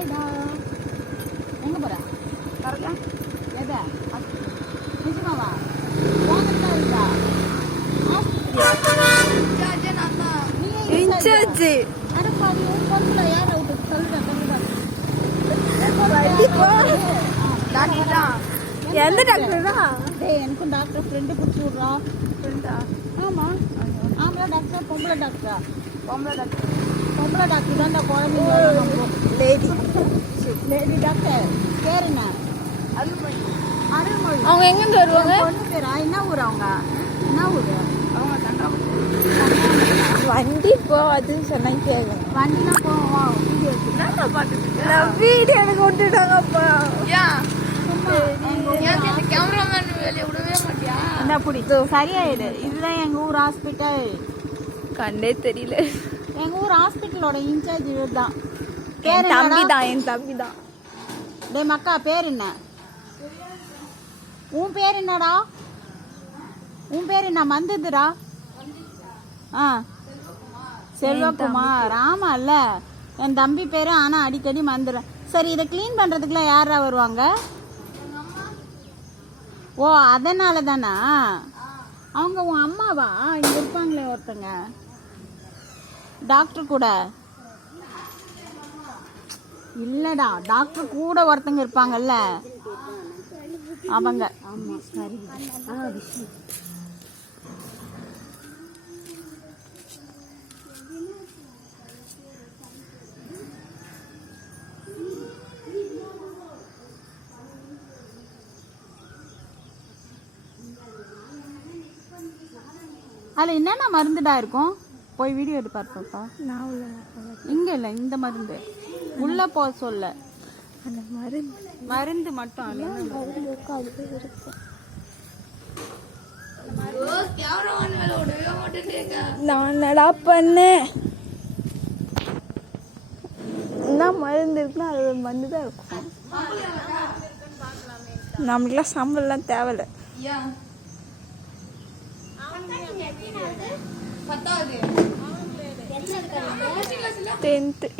ஹாய்டா. எங்க போற? கரெக்டா எத நிஜமாவா? போனதா இருக்கா? இன்சார்ஜ் அடப்பாடி உன் பொண்ணுல யார் அவுட்டு சொல்றேன் தமிழ்நாடு. டாக்டர் தான். எந்த டாக்டர் தான்? டேய் எனக்கும் டாக்டர் ஃப்ரெண்டு பிடிச்சி விட்றா. ஃப்ரெண்டா? ஆமா ஆம்பளை டாக்டர் பொம்பளை டாக்டரா? பொம்பளை டாக்டர். பொம்பளை டாக்டர் தான் குழந்தைங்க லேடி லேடி டாக்டர். பேர் என்ன? அருள்மொழி. அருள்மொழி. அவங்க எங்கேருந்து வருவாங்க? பொண்ணு பேரா? என்ன ஊர் அவங்க? என்ன ஊர்? அவங்க தண்டாபுரம். வண்டி போவாதுன்னு சொன்னா கேட்கணும். வண்டிலாம் போவோம். வீடியோ எடுத்துக்கிறேன். நான் வீடியோ எனக்கு விட்டுட்டாங்கப்பா. கேமராமேன் வேலையை விடவே மாட்டியா? என்ன பிடிக்கும் சரியாயிடு. இதுதான் எங்க ஊர் ஹாஸ்பிட்டல். கண்டே தெரியல. எங்க ஊர் ஹாஸ்பிட்டலோட இன்சார்ஜ் இவர் தான். என் தம்பி தான். என் தம்பி தான். டே மக்கா பேர் என்ன? உன் பேர் என்னடா? உன் பேர் என்ன? மந்ததுடா. ஆ செல்வகுமார். ஆமா இல்ல என் தம்பி பேரு. ஆனா அடிக்கடி மறந்துடுறேன். சரி இதை கிளீன் பண்றதுக்குலாம் யாரா வருவாங்க? ஓ அதனால தானா? அவங்க உன் அம்மாவா? இங்க இருப்பாங்களே ஒருத்தங்க டாக்டர் கூட. இல்லடா டாக்டர் கூட ஒருத்தங்க இருப்பாங்கல்ல அவங்க. ஆமா சரி. அதில் என்னென்ன மருந்துடா இருக்கும்? போய் வீடியோ எடுப்பார் பாப்பா. இங்க இல்ல இந்த மருந்து உள்ள போ சொல்ல. அந்த மருந்து மட்டும் நான் என்னடா பண்ணேன்? என்ன மருந்து இருக்குன்னா அது ஒரு மருந்து தான் இருக்கும். நம்மளுக்குலாம் சம்பளம்லாம் தேவையில்லை.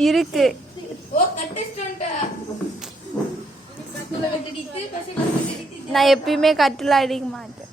இருக்கு. நான் எப்பயுமே கட்டில அடிக்க மாட்டேன்.